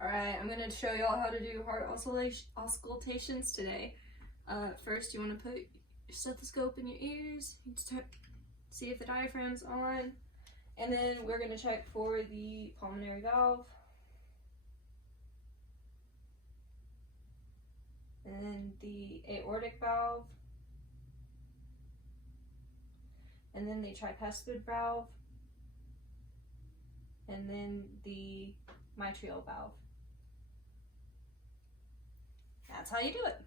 Alright, I'm going to show y'all how to do heart auscultations today. First, you want to put your stethoscope in your ears, see if the diaphragm's on, and then we're going to check for the pulmonary valve, and then the aortic valve, and then the tricuspid valve, and then the mitral valve. That's how you do it.